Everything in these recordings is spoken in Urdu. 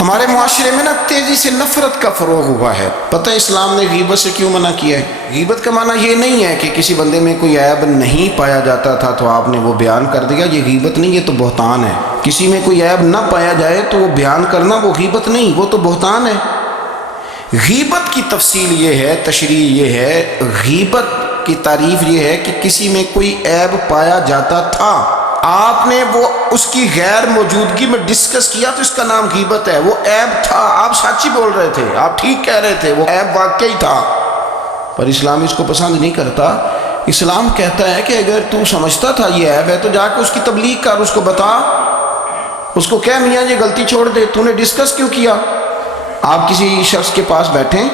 ہمارے معاشرے میں نا تیزی سے نفرت کا فروغ ہوا ہے۔ پتہ اسلام نے غیبت سے کیوں منع کیا ہے؟ غیبت کا معنی یہ نہیں ہے کہ کسی بندے میں کوئی عیب نہیں پایا جاتا تھا تو آپ نے وہ بیان کر دیا، یہ غیبت نہیں، یہ تو بہتان ہے۔ کسی میں کوئی عیب نہ پایا جائے تو وہ بیان کرنا وہ غیبت نہیں، وہ تو بہتان ہے۔ غیبت کی تفصیل یہ ہے، تشریح یہ ہے، غیبت کی تعریف یہ ہے کہ کسی میں کوئی عیب پایا جاتا تھا، آپ نے وہ اس کی غیر موجودگی میں ڈسکس کیا تو اس کا نام غیبت ہے۔ وہ عیب تھا، آپ سچ ہی بول رہے تھے، آپ ٹھیک کہہ رہے تھے، وہ عیب واقعی تھا، پر اسلام اس کو پسند نہیں کرتا۔ اسلام کہتا ہے کہ اگر تو سمجھتا تھا یہ عیب ہے تو جا کے اس کی تبلیغ کر، اس کو بتا، اس کو کہہ میاں یہ غلطی چھوڑ دے، تو نے ڈسکس کیوں کیا؟ آپ کسی شخص کے پاس بیٹھیں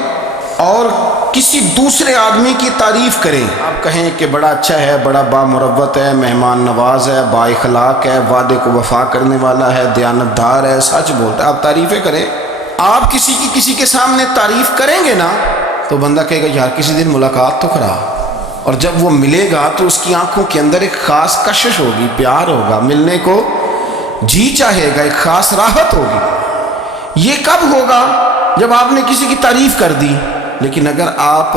اور کسی دوسرے آدمی کی تعریف کریں، آپ کہیں کہ بڑا اچھا ہے، بڑا بامروت ہے، مہمان نواز ہے، با اخلاق ہے، وعدے کو وفا کرنے والا ہے، دیانتدار ہے، سچ بولتا ہے، آپ تعریفیں کریں۔ آپ کسی کے سامنے تعریف کریں گے نا تو بندہ کہے گا یار کسی دن ملاقات تو کرا، اور جب وہ ملے گا تو اس کی آنکھوں کے اندر ایک خاص کشش ہوگی، پیار ہوگا، ملنے کو جی چاہے گا، ایک خاص راحت ہوگی۔ یہ کب ہوگا؟ جب آپ نے کسی کی تعریف کر دی۔ لیکن اگر آپ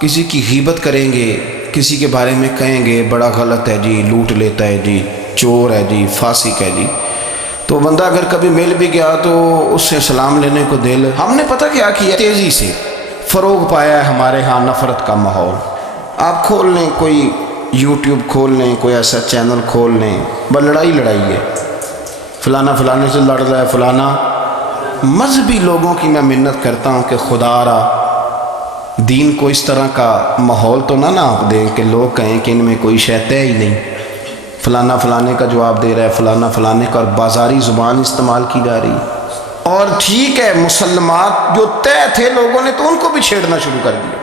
کسی کی غیبت کریں گے، کسی کے بارے میں کہیں گے بڑا غلط ہے جی، لوٹ لیتا ہے جی، چور ہے جی، فاسق ہے جی، تو بندہ اگر کبھی مل بھی گیا تو اس سے سلام لینے کو دل۔ ہم نے پتہ کیا کیا؟ تیزی سے فروغ پایا ہے ہمارے ہاں نفرت کا ماحول۔ آپ کھول لیں، کوئی یوٹیوب کھول لیں، کوئی ایسا چینل کھول لیں، بس لڑائی ہے، فلانا فلانے سے لڑ رہا ہے، فلانا۔ مذہبی لوگوں کی میں منت کرتا ہوں کہ خدا را دین کو اس طرح کا ماحول تو نہ آپ دیں کہ لوگ کہیں کہ ان میں کوئی شے طے ہی نہیں، فلانا فلانے کا جواب دے رہا ہے، فلانا فلانے کا، اور بازاری زبان استعمال کی جا رہی ہے۔ اور ٹھیک ہے، مسلمات جو طے تھے لوگوں نے تو ان کو بھی چھیڑنا شروع کر دیا،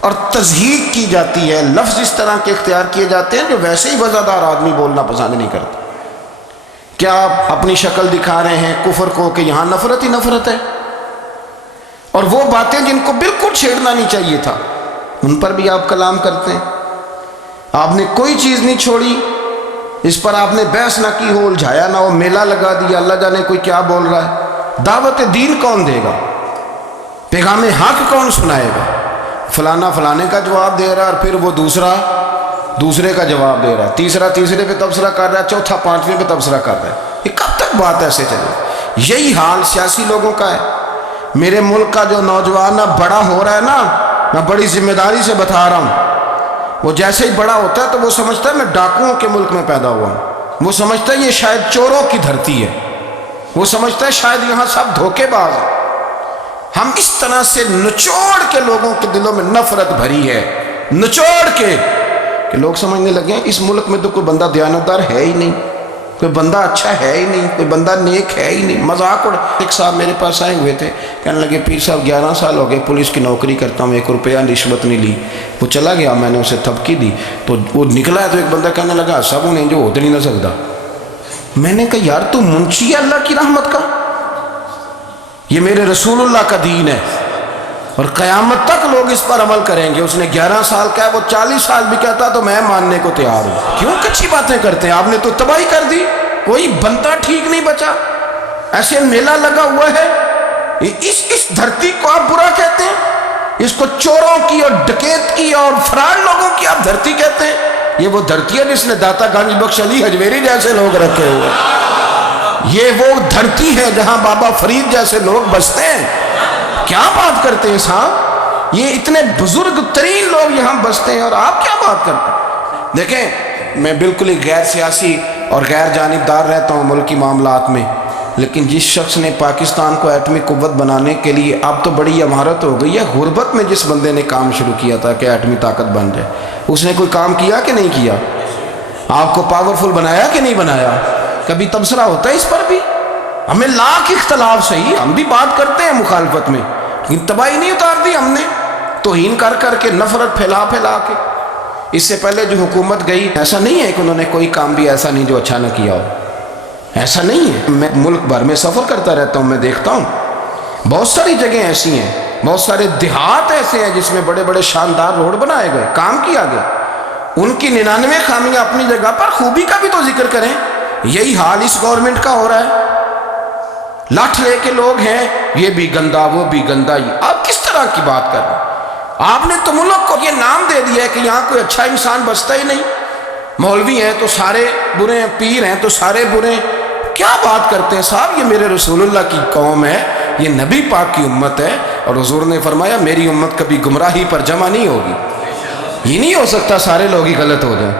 اور تضحیق کی جاتی ہے، لفظ اس طرح کے اختیار کیے جاتے ہیں جو ویسے ہی وزادار آدمی بولنا پسند نہیں کرتا۔ کیا آپ اپنی شکل دکھا رہے ہیں کفر کو کہ یہاں نفرت ہی نفرت ہے، اور وہ باتیں جن کو بالکل چھیڑنا نہیں چاہیے تھا ان پر بھی آپ کلام کرتے ہیں۔ آپ نے کوئی چیز نہیں چھوڑی، اس پر آپ نے بحث نہ کی ہو، الجھایا نہ ہو، میلہ لگا دیا، اللہ جانے کوئی کیا بول رہا ہے۔ دعوت دین کون دے گا؟ پیغام حق کون سنائے گا؟ فلانا فلانے کا جواب دے رہا ہے، اور پھر وہ دوسرے کا جواب دے رہا ہے، تیسرا تیسرے پہ تبصرہ کر رہا ہے، چوتھا پانچویں پہ تبصرہ کر رہا ہے۔ یہ کب تک بات ایسے چلے؟ یہی حال سیاسی لوگوں کا ہے۔ میرے ملک کا جو نوجوان اب بڑا ہو رہا ہے نا، میں بڑی ذمہ داری سے بتا رہا ہوں، وہ جیسے ہی بڑا ہوتا ہے تو وہ سمجھتا ہے میں ڈاکوؤں کے ملک میں پیدا ہوا ہوں، وہ سمجھتا ہے یہ شاید چوروں کی دھرتی ہے، وہ سمجھتا ہے شاید یہاں سب دھوکے باز ہیں۔ ہم اس طرح سے نچوڑ کے لوگوں کے دلوں میں نفرت بھری ہے، نچوڑ کے، کہ لوگ سمجھنے لگے ہیں اس ملک میں تو کوئی بندہ دیانتدار ہے ہی نہیں، کوئی بندہ اچھا ہے ہی نہیں، کوئی بندہ نیک ہے ہی نہیں۔ مذاق اڑ۔ ایک صاحب میرے پاس آئے ہوئے تھے، کہنے لگے پیر صاحب 11 سال ہو گئے پولیس کی نوکری کرتا ہوں، 1 روپیہ رشوت نہیں لی۔ وہ چلا گیا، میں نے اسے تھپکی دی تو وہ نکلا ہے، تو ایک بندہ کہنے لگا سب انہیں جو ہوتے نہیں نہ سکتا۔ میں نے کہا یار تو منشی ہے اللہ کی رحمت کا، یہ میرے رسول اللہ کا دین ہے، اور قیامت تک لوگ اس پر عمل کریں گے۔ اس نے 11 سال کا ہے، وہ 40 سال بھی کہتا تو میں ماننے کو تیار ہوں۔ کیوں کچھی باتیں کرتے ہیں؟ آپ نے تو تباہی کر دی، کوئی بندہ ٹھیک نہیں بچا۔ ایسے میلہ لگا ہوا ہے، اس دھرتی کو آپ برا کہتے ہیں، اس کو چوروں کی اور ڈکیت کی اور فرار لوگوں کی آپ دھرتی کہتے ہیں۔ یہ وہ دھرتی ہے جس نے داتا گنج بخش علی حجویری جیسے لوگ رکھے ہوئے، یہ وہ دھرتی ہے جہاں بابا فرید جیسے لوگ بستے ہیں۔ کیا بات کرتے ہیں صاحب؟ یہ اتنے بزرگ ترین لوگ یہاں بستے ہیں اور آپ کیا بات کرتے ہیں؟ دیکھیں، میں بالکل ہی غیر سیاسی اور غیر جانبدار رہتا ہوں ملکی معاملات میں، لیکن جس شخص نے پاکستان کو ایٹمی قوت بنانے کے لیے، اب تو بڑی عمارت ہو گئی ہے، غربت میں جس بندے نے کام شروع کیا تھا کہ ایٹمی طاقت بن جائے، اس نے کوئی کام کیا کہ نہیں کیا؟ آپ کو پاورفل بنایا کہ نہیں بنایا؟ کبھی تبصرہ ہوتا ہے اس پر بھی؟ ہمیں لاکھ اختلاف صحیح، ہم بھی بات کرتے ہیں مخالفت میں، لیکن تباہی نہیں اتار دی ہم نے، توہین کر کر کے، نفرت پھیلا کے۔ اس سے پہلے جو حکومت گئی، ایسا نہیں ہے کہ انہوں نے کوئی کام بھی ایسا نہیں جو اچھا نہ کیا ہو، ایسا نہیں ہے۔ میں ملک بھر میں سفر کرتا رہتا ہوں، میں دیکھتا ہوں بہت ساری جگہیں ایسی ہیں، بہت سارے دیہات ایسے ہیں جس میں بڑے بڑے شاندار روڈ بنائے گئے، کام کیا گیا۔ ان کی 99 خامیاں اپنی جگہ پر، خوبی کا بھی تو ذکر کریں۔ یہی حال اس گورنمنٹ کا ہو رہا ہے، لاٹھ لے کے لوگ ہیں، یہ بھی گندا وہ بھی گندا، یہ آپ کس طرح کی بات کر رہے ہیں؟ آپ نے تو ملک کو یہ نام دے دیا ہے کہ یہاں کوئی اچھا انسان بچتا ہی نہیں، مولوی ہیں تو سارے برے ہیں، پیر ہیں تو سارے برے ہیں۔ کیا بات کرتے ہیں صاحب، یہ میرے رسول اللہ کی قوم ہے، یہ نبی پاک کی امت ہے، اور حضور نے فرمایا میری امت کبھی گمراہی پر جمع نہیں ہوگی۔ یہ نہیں ہو سکتا سارے لوگ ہی غلط ہو جائیں،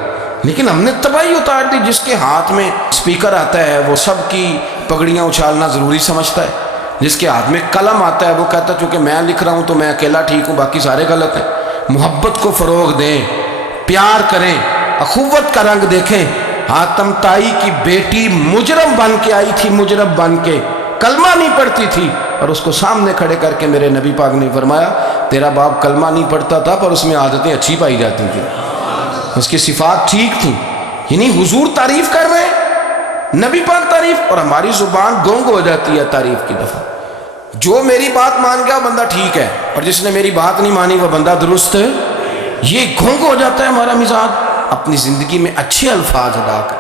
لیکن ہم نے تباہی اتار دی۔ جس کے ہاتھ میں اسپیکر آتا ہے وہ سب کی پگڑیاں اچھالنا ضروری سمجھتا ہے، جس کے ہاتھ میں قلم آتا ہے وہ کہتا ہے چونکہ میں لکھ رہا ہوں تو میں اکیلا ٹھیک ہوں، باقی سارے غلط ہیں۔ محبت کو فروغ دیں، پیار کریں، اخوت کا رنگ دیکھیں۔ حاتم طائی کی بیٹی مجرم بن کے آئی تھی، مجرم بن کے کلمہ نہیں پڑھتی تھی، اور اس کو سامنے کھڑے کر کے میرے نبی پاک نے فرمایا تیرا باپ کلمہ نہیں پڑھتا تھا پر اس میں عادتیں اچھی پائی جاتی تھیں، اس کی صفات ٹھیک تھیں۔ یعنی حضور تعریف کر رہے ہیں، نبی پاک تعریف، اور ہماری زبان گونگ ہو جاتی ہے تعریف کی دفعہ۔ جو میری بات مان گیا وہ بندہ ٹھیک ہے، اور جس نے میری بات نہیں مانی وہ بندہ درست ہے۔ یہ گونگ ہو جاتا ہے ہمارا مزاج۔ اپنی زندگی میں اچھے الفاظ ادا کریں۔